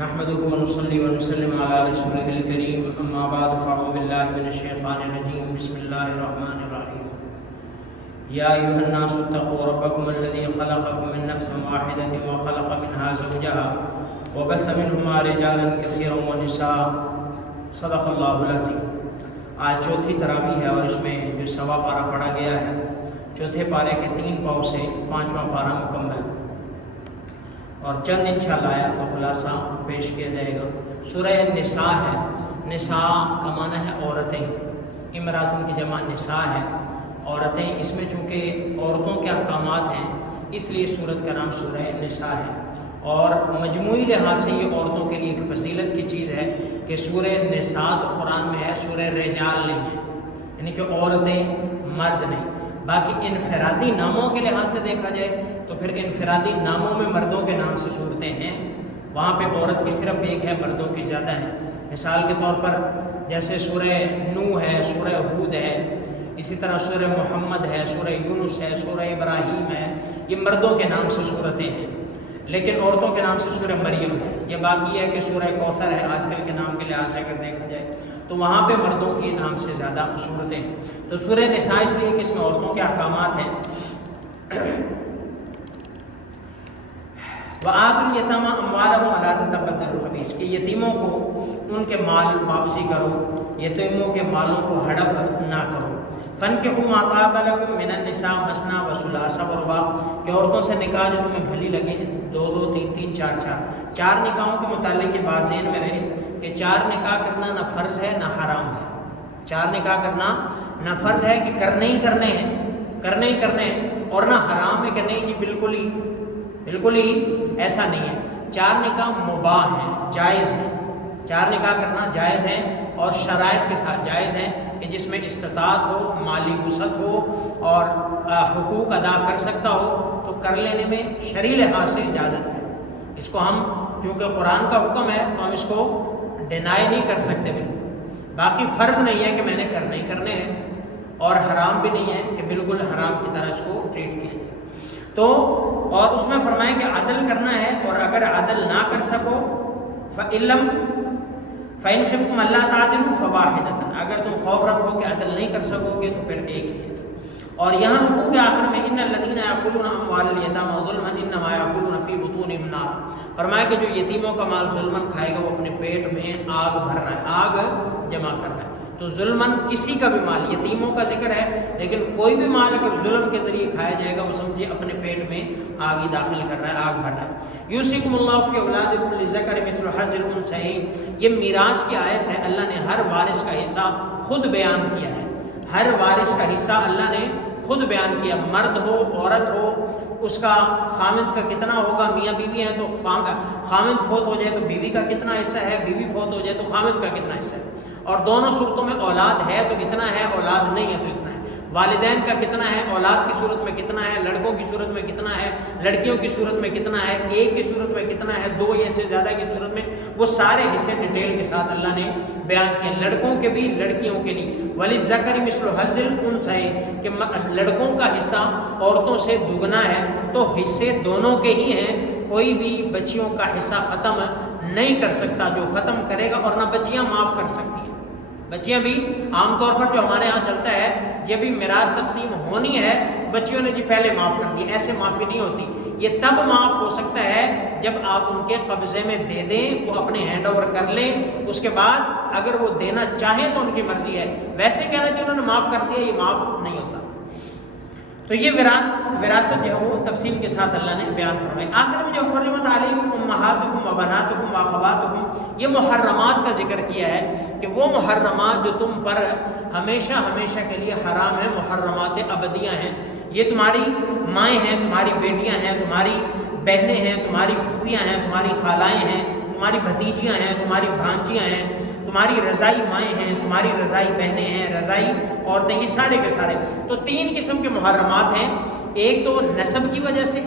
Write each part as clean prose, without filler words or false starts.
نحمده ونصلي ونسلم على رسوله الكريم اما بعد فاعوذ بالله من الشيطان الرجيم بسم الله الرحمن الرحيم يا ايها الناس اتقوا ربكم الذي خلقكم من نفس واحدة وخلق منها زوجها وبث منهما رجالا كثيرا ونساء صدق الله العظيم۔ آج چوتھی تراویح ہے اور اس میں جو سوا پارہ پڑھا گیا ہے چوتھے پارے کے 3 پاؤں سے 5واں پارہ مکمل، اور چند انشاءاللہ آیات کا خلاصہ پیش کیا جائے گا۔ سورہ نساء ہے، نساء کا معنی ہے عورتیں، امراتن کی جمع نساء ہے، عورتیں۔ اس میں چونکہ عورتوں کے احکامات ہیں اس لیے سورت کا نام سورہ نساء ہے، اور مجموعی لحاظ سے یہ عورتوں کے لیے ایک فضیلت کی چیز ہے کہ سورہ نساء تو قرآن میں ہے، سورہ رجال نہیں ہے، یعنی کہ عورتیں مرد نہیں۔ باقی انفرادی ناموں کے لحاظ سے دیکھا جائے تو پھر انفرادی ناموں میں مردوں کے نام سے صورتیں ہیں، وہاں پہ عورت کی صرف ایک ہے، مردوں کی زیادہ ہیں۔ مثال کے طور پر جیسے سورہ نوح ہے، سورہ ہود ہے، اسی طرح سورہ محمد ہے، سورہ یونس ہے، سورہ ابراہیم ہے، یہ مردوں کے نام سے صورتیں ہیں، لیکن عورتوں کے نام سے سورہ مریم ہے۔ یہ باقی ہے کہ سورہ کوثر ہے، آج کل کے نام کے لحاظ سے اگر دیکھا جائے تو وہاں پہ مردوں کے نام سے زیادہ صورتیں ہیں۔ تو سورہ نساء اس لیے کہ اس میں عورتوں کے احکامات ہیں۔ وَآتُوا الْيَتَامَىٰ أَمْوَالَهُمْ وَلَا تَتَبَدَّلُوا الْخَبِيثَ کہ یتیموں کو ان کے مال واپسی کرو، یتیموں کے مالوں کو ہڑپ نہ کرو۔ فَانكِحُوا مَا طَابَ لَكُم مِّنَ النِّسَاءِ مَثْنَىٰ وَثُلَاثَ وَرُبَاعَ کہ عورتوں سے نکاح جو تمہیں بھلی لگے 2 2 3 3 4 4 4 نکاحوں کے متعلق یہ بات ذہن میں رہے کہ 4 نکاح کرنا نہ فرض ہے نہ حرام ہے۔ 4 نکاح کرنا نہ فرض ہے کہ کرنے ہی کرنے ہیں، اور نہ حرام ہے کہ نہیں جی بالکل ہی ایسا نہیں ہے۔ 4 نکاح مباح ہیں، جائز ہیں، 4 نکاح کرنا جائز ہیں، اور شرائط کے ساتھ جائز ہیں کہ جس میں استطاعت ہو، مالی وسعت ہو اور حقوق ادا کر سکتا ہو تو کر لینے میں شرعی لحاظ سے اجازت ہے۔ اس کو ہم چونکہ قرآن کا حکم ہے تو ہم اس کو ڈینائی نہیں کر سکتے بالکل۔ باقی فرض نہیں ہے کہ میں نے کرنے ہی کرنے ہیں، اور حرام بھی نہیں ہے کہ بالکل حرام کی طرح اس کو ٹریٹ کیا جائے۔ تو اور اس میں فرمائیں کہ عدل کرنا ہے، اور اگر عدل نہ کر سکو فَإِنْ خِفْتُمْ أَلَّا تَعْدِلُوا فَوَاحِدَةً اگر تم خوف رکھو کہ عدل نہیں کر سکو گے تو پھر ایک ہی ہے۔ اور یہاں رکوع کے آخر میں إِنَّ الَّذِينَ يَأْكُلُونَ أَمْوَالَ الْيَتَامَىٰ ظُلْمًا إِنَّمَا يَأْكُلُونَ فِي بُطُونِهِمْ نَارًا فرمایا کہ جو یتیموں کا مال ظلمن کھائے گا وہ اپنے پیٹ میں آگ بھر رہا ہے، آگ جمع کر رہا ہے۔ تو ظلمن کسی کا بھی مال، یتیموں کا ذکر ہے لیکن کوئی بھی مال اگر ظلم کے ذریعے کھایا جائے گا وہ سمجھیے اپنے پیٹ میں آگ ہی داخل کر رہا ہے، آگ بھر رہا ہے۔ یوصیکم اللہ فی اولادکم للذکر مثل حظ الانثیین یہ میراث کی آیت ہے۔ اللہ نے ہر وارث کا حصہ خود بیان کیا ہے، ہر وارث کا حصہ اللہ نے خود بیان کیا، مرد ہو عورت ہو، اس کا خامد کا کتنا ہوگا، میاں بیوی ہیں تو خامد فوت ہو جائے تو بیوی کا کتنا حصہ ہے، بیوی فوت ہو جائے تو خامد کا کتنا حصہ ہے، اور دونوں صورتوں میں اولاد ہے تو اتنا ہے، اولاد نہیں ہے تو اتنا ہے، والدین کا کتنا ہے، اولاد کی صورت میں کتنا ہے، لڑکوں کی صورت میں کتنا ہے، لڑکیوں کی صورت میں کتنا ہے، ایک کی صورت میں کتنا ہے، 2 یا سے زیادہ کی صورت میں، وہ سارے حصے ڈیٹیل کے ساتھ اللہ نے بیان کیے، لڑکوں کے بھی لڑکیوں کے لیے۔ وَلِلذَّكَرِ مِثْلُ حَظِّ الْأُنثَيَيْنِ کہ لڑکوں کا حصہ عورتوں سے دگنا ہے، تو حصے دونوں کے ہی ہیں، کوئی بھی بچیوں کا حصہ ختم نہیں کر سکتا، جو ختم کرے گا، اور نہ بچیاں معاف کر سکتی ہیں۔ بچیاں بھی عام طور پر جو ہمارے ہاں چلتا ہے جب بھی میراث تقسیم ہونی ہے بچیوں نے جی پہلے معاف کر دی، ایسے معافی نہیں ہوتی۔ یہ تب معاف ہو سکتا ہے جب آپ ان کے قبضے میں دے دیں، وہ اپنے ہینڈ اوور کر لیں، اس کے بعد اگر وہ دینا چاہیں تو ان کی مرضی ہے، ویسے کہنا کہ انہوں نے معاف کر دیا یہ معاف نہیں ہوتا۔ تو یہ وراثت جو ہے وہ تفصیل کے ساتھ اللہ نے بیان فرمائی۔ آخر میں جو حرمت علیکم امہاتکم و بناتکم و اخواتکم یہ محرمات کا ذکر کیا ہے کہ وہ محرمات جو تم پر ہمیشہ کے لیے حرام ہیں، محرمات ابدیہ ہیں، یہ تمہاری مائیں ہیں، تمہاری بیٹیاں ہیں، تمہاری بہنیں ہیں، تمہاری پھوپھیاں ہیں، تمہاری خالائیں ہیں، تمہاری بھتیجیاں ہیں، تمہاری بھانجیاں ہیں، تمہاری رضائی مائیں ہیں، تمہاری رضائی بہنیں ہیں، رضائی عورتیں، یہ سارے کے سارے۔ تو 3 قسم کے محرمات ہیں، ایک تو نسب کی وجہ سے،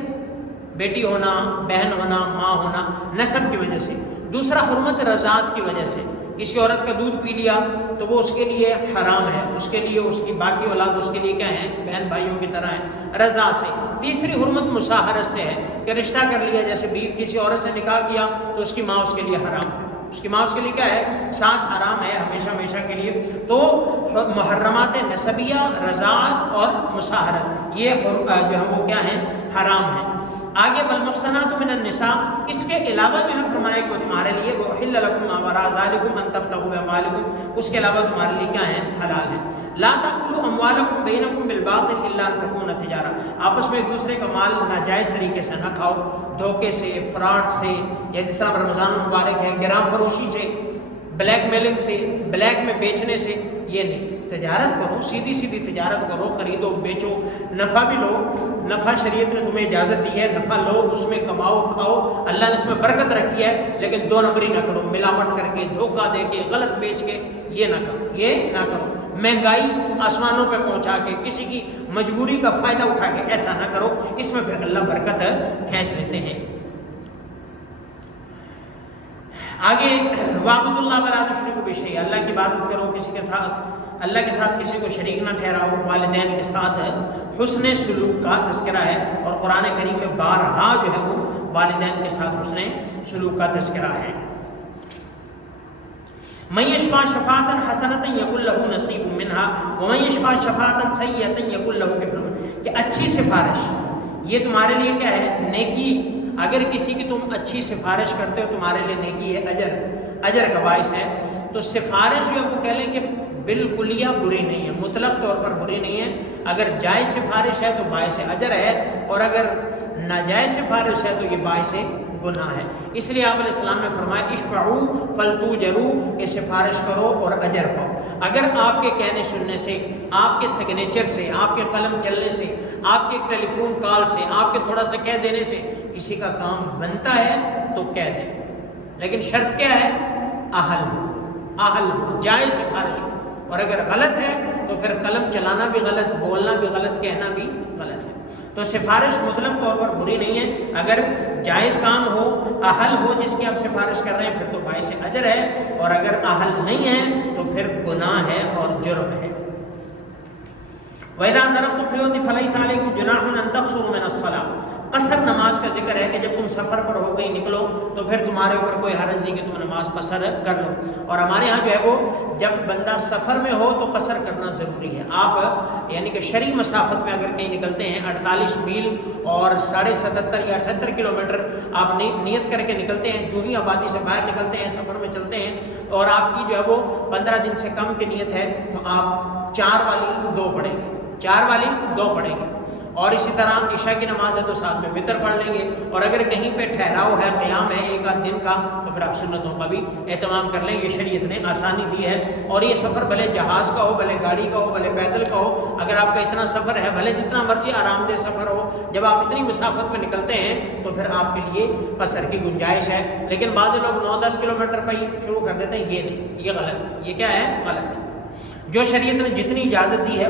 بیٹی ہونا، بہن ہونا، ماں ہونا، نسب کی وجہ سے۔ دوسرا حرمت رضاعت کی وجہ سے، کسی عورت کا دودھ پی لیا تو وہ اس کے لیے حرام ہے، اس کے لیے اس کی باقی اولاد اس کے لیے کیا ہیں؟ بہن بھائیوں کی طرح ہیں رضا سے۔ تیسری حرمت مصاہرت سے ہے کہ رشتہ کر لیا، جیسے کسی عورت سے نکاح کیا تو اس کی ماں اس کے لیے حرام ہے، اس کی ماں اس کے لیے کیا ہے؟ سانس حرام ہے ہمیشہ ہمیشہ کے لیے۔ تو محرمات نسبیہ، رضاعت اور مصاہرت یہ جو ہے وہ کیا ہیں؟ حرام ہیں۔ آگے والمحصنات من النساء، اس کے علاوہ جو ہے فرمایا کہ تمہارے لیے وہ احل لکم ما وراء ذالکم ان تبتغوا باموالکم، اس کے علاوہ تمہارے لیے کیا ہے؟ حلال ہے۔ لا تاکلوا اموالکم بینکم بالباطل الا ان تکون تجارہ، آپس میں ایک دوسرے کا مال ناجائز طریقے سے نہ کھاؤ، دھوکے سے، فراڈ سے، یا جس طرح رمضان مبارک ہے گراں فروشی سے، بلیک میلنگ سے، بلیک میں بیچنے سے، یہ نہیں۔ تجارت کرو، سیدھی سیدھی تجارت کرو، خریدو بیچو، نفع بھی لو، نفع شریعت نے تمہیں اجازت دی ہے، نفع لو، اس میں کماؤ کھاؤ، اللہ نے اس میں برکت رکھی ہے، لیکن دو نمبری نہ کرو، ملاوٹ کر کے، دھوکہ دے کے، غلط بیچ کے، یہ نہ کرو، یہ نہ کرو۔ مہنگائی آسمانوں پہ پہنچا کے، کسی کی مجبوری کا فائدہ اٹھا کے ایسا نہ کرو، اس میں پھر اللہ برکت کھینچ لیتے ہیں۔ آگے وَاعْبُدُوا اللَّهَ وَلَا تُشْرِكُوا بِهِ، اللہ کی عبادت کرو، کسی کے ساتھ اللہ کے ساتھ کسی کو شریک نہ ٹھہراؤ، والدین کے ساتھ حسن سلوک کا تذکرہ ہے، اور قرآن کریم میں بارہا جو ہے وہ والدین کے ساتھ حسن سلوک کا تذکرہ ہے۔ مَن يَشْفَعْ شَفَاعَةً حَسَنَةً يَكُن لَّهُ نَصِيبٌ مِّنْهَا وَمَن يَشْفَعْ شَفَاعَةً سَيِّئَةً يَكُن لَّهُ كِفْلٌ منها، کہ اچھی سفارش یہ تمہارے لیے کیا ہے؟ نیکی۔ اگر کسی کی تم اچھی سفارش کرتے ہو تمہارے لیے نیکی ہے، اجر کا باعث ہے۔ تو سفارش جو ہے وہ کہہ لیں کہ بالکلیہ بری نہیں ہے، مطلق طور پر بری نہیں ہے، اگر جائز سفارش ہے تو باعث اجر ہے، اور اگر ناجائز سفارش ہے تو یہ باعث گناہ ہے۔ اس لیے آپ علیہ السلام نے فرمایا اشفعوا فلتوجروا، کہ سفارش کرو اور اجر پاؤ۔ اگر آپ کے کہنے سننے سے، آپ کے سگنیچر سے، آپ کے قلم چلنے سے، آپ کے ٹیلی فون کال سے، آپ کے تھوڑا سا کہہ دینے سے کسی کا کام بنتا ہے تو کہہ دیں، لیکن شرط کیا ہے؟ اہل ہو، جائز سفارش ہو، اور اگر غلط ہے تو پھر قلم چلانا بھی غلط، بولنا بھی غلط، کہنا بھی غلط ہے۔ تو سفارش مطلق طور پر بری نہیں ہے، اگر جائز کام ہو، اہل ہو جس کی آپ سفارش کر رہے ہیں پھر تو باعث اجر ہے، اور اگر اہل نہیں ہے تو پھر گناہ ہے اور جرم ہے۔ وَإِذَا ضَرَبْتُمْ فِي الْأَرْضِ فَلَيْسَ عَلَيْكُمْ جُنَاحٌ أَن تَقْصُرُوا مِنَ الصَّلَاةِ، قصر نماز کا ذکر ہے کہ جب تم سفر پر ہو کہیں نکلو تو پھر تمہارے اوپر کوئی حرج نہیں کہ تم نماز قصر کر لو۔ اور ہمارے ہاں جو ہے وہ جب بندہ سفر میں ہو تو قصر کرنا ضروری ہے۔ آپ یعنی کہ شرعی مسافت میں اگر کہیں نکلتے ہیں 48 میل اور 77.5 یا 78 کلومیٹر آپ نیت کر کے نکلتے ہیں، جو ہی آبادی سے باہر نکلتے ہیں، سفر میں چلتے ہیں، اور آپ کی جو ہے وہ 15 دن سے کم کی نیت ہے تو آپ 4 والی 2 پڑھیں گے، 4 والی 2 پڑھیں گے، اور اسی طرح عشاء کی نماز ہے تو ساتھ میں وتر پڑھ لیں گے، اور اگر کہیں پہ ٹھہراؤ ہے، قیام ہے ایک آدھ دن کا، تو پھر آپ سنتوں کا بھی اہتمام کر لیں۔ یہ شریعت نے آسانی دی ہے، اور یہ سفر بھلے جہاز کا ہو، بھلے گاڑی کا ہو، بھلے پیدل کا ہو، اگر آپ کا اتنا سفر ہے، بھلے جتنا مرضی آرام دہ سفر ہو، جب آپ اتنی مسافت میں نکلتے ہیں تو پھر آپ کے لیے قصر کی گنجائش ہے۔ لیکن بعض لوگ 9-10 کلومیٹر پہ ہی شروع کر دیتے ہیں، یہ نہیں، یہ غلط ہے، یہ کیا ہے؟ غلط ہے۔ جو شریعت نے جتنی اجازت دی ہے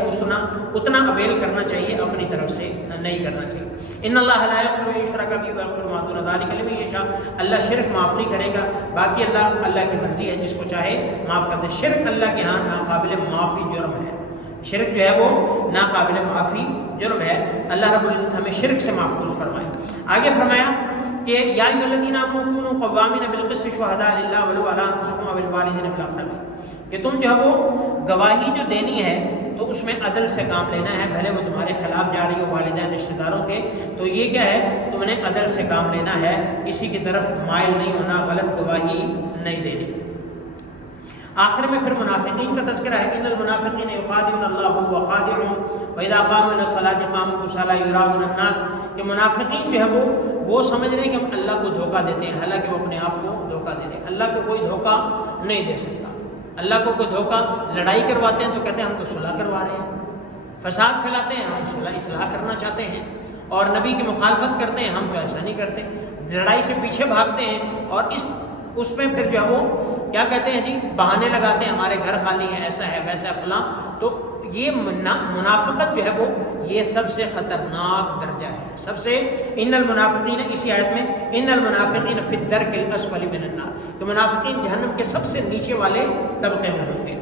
اتنا اویل کرنا چاہیے، اپنی طرف سے نہیں کرنا چاہیے۔ ان اللہ لا یغفر ان یشرک بہ ویغفر ما دون ذلک لمن یشاء، اللہ شرک معاف نہیں کرے گا، باقی اللہ کی مرضی ہے، جس کو چاہے معاف کر دے۔ شرک اللہ کے ہاں ناقابل معافی جرم ہے، شرک جو ہے وہ ناقابل معافی جرم ہے۔ اللہ رب العزت ہمیں شرک سے محفوظ فرمائے۔ آگے فرمایا کہ یا ایھا الذین آمنوا کونوا قوامین بالقسط شہداء للہ ولو علی انفسکم او بالوالدین والاقربین، کہ تم جو ہے وہ گواہی جو دینی ہے تو اس میں عدل سے کام لینا ہے، بھلے وہ تمہارے خلاف جاری ہو، والدین رشتہ داروں کے، تو یہ کیا ہے؟ تم نے عدل سے کام لینا ہے، کسی کی طرف مائل نہیں ہونا، غلط گواہی نہیں دینی۔ آخر میں پھر منافقین کا تذکرہ ہے، ان المنافقین یخادعون اللہ وهو خادعهم واذا قاموا الى الصلاة قاموا كسالى يراءون الناس، کہ منافقین جو ہے وہ سمجھ رہے ہیں کہ ہم اللہ کو دھوکہ دیتے ہیں، حالانکہ وہ اپنے آپ کو دھوکہ دے رہے ہیں۔ اللہ کو کوئی دھوکہ نہیں دے سکتا، اللہ کو کوئی دھوکہ، لڑائی کرواتے ہیں تو کہتے ہیں ہم تو صلح کروا رہے ہیں، فساد پھیلاتے ہیں ہم اصلاح کرنا چاہتے ہیں، اور نبی کی مخالفت کرتے ہیں ہم تو ایسا نہیں کرتے، لڑائی سے پیچھے بھاگتے ہیں، اور اس میں پھر جو ہے وہ کیا کہتے ہیں جی، بہانے لگاتے ہیں، ہمارے گھر خالی ہیں، ایسا ہے ویسا ہے فلاں۔ تو یہ منافقت جو ہے وہ یہ سب سے خطرناک درجہ ہے، سب سے۔ ان المنافقین، اسی آیت میں ان المنافقین فی الدرک الاسفل من النار، کہ منافقین جہنم کے سب سے نیچے والے طبقے میں ہوں گے۔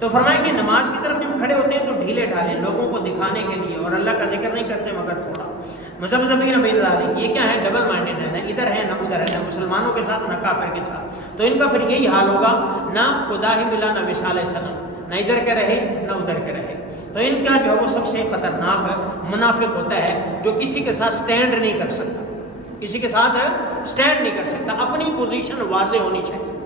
تو فرمایا کہ نماز کی طرف جب کھڑے ہوتے ہیں تو ڈھیلے ڈھالے لوگوں کو دکھانے کے لیے، اور اللہ کا ذکر نہیں کرتے مگر تھوڑا۔ مذہبین بین ذالک، یہ کیا ہے؟ ڈبل مائنڈیڈ ہے، نہ ادھر ہے نہ ادھر ہے، نہ مسلمانوں کے ساتھ نہ کافر کے ساتھ۔ تو ان کا پھر یہی حال ہوگا، نہ خدا ہی ملا نہ وصال صنم، نہ ادھر کے رہے نہ ادھر کے رہے۔ تو ان کا جو ہے وہ سب سے خطرناک منافق ہوتا ہے جو کسی کے ساتھ سٹینڈ نہیں کر سکتا، کسی کے ساتھ سٹینڈ نہیں کر سکتا، اپنی پوزیشن واضح ہونی چاہیے۔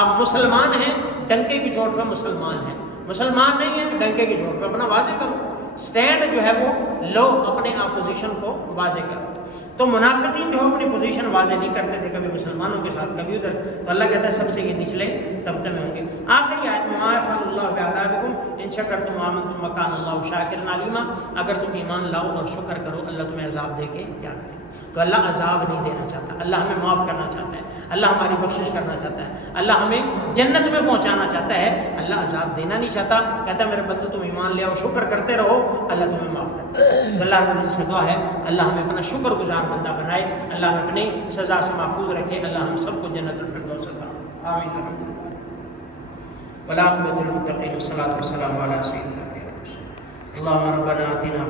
آپ مسلمان ہیں، ڈنکے کی چوٹ پہ مسلمان ہیں، مسلمان نہیں ہیں ڈنکے کی چوٹ پہ اپنا واضح کرو، سٹینڈ جو ہے وہ لو، اپنے اپوزیشن کو واضح کرو۔ تو منافقین جو اپنی پوزیشن واضح نہیں کرتے تھے، کبھی مسلمانوں کے ساتھ کبھی ادھر، تو اللہ کہتا ہے سب سے یہ نچلے طبقے میں ہوں گے۔ آخری آیت میں ما یفعل اللہ بعذابکم ان شکرتم وآمنتم وکان اللہ شاکرا علیما، اگر تم ایمان لاؤ اور شکر کرو اللہ تمہیں عذاب دے کے کیا کرے۔ تو اللہ عذاب نہیں دینا چاہتا، اللہ ہمیں معاف کرنا چاہتا ہے، اللہ ہماری بخشش کرنا چاہتا ہے، اللہ ہمیں جنت میں پہنچانا چاہتا ہے، اللہ عذاب دینا نہیں چاہتا۔ کہتا ہے میرے بندو تم ایمان لے آؤ، شکر کرتے رہو، اللہ تمہیں معاف کرتا ہے۔ تو اللہ رب العزت سے دعا ہے اللہ ہمیں اپنا شکر گزار بندہ بنائے، اللہ ہمیں اپنی سزا سے محفوظ رکھے، اللہ ہم سب کو جنت الفردوس عطا فرمائے۔ آمین الحمد للہ والعاقبۃ للمتقین والصلاۃ والسلام علی سیدنا محمد۔ اللهم ربنا آتنا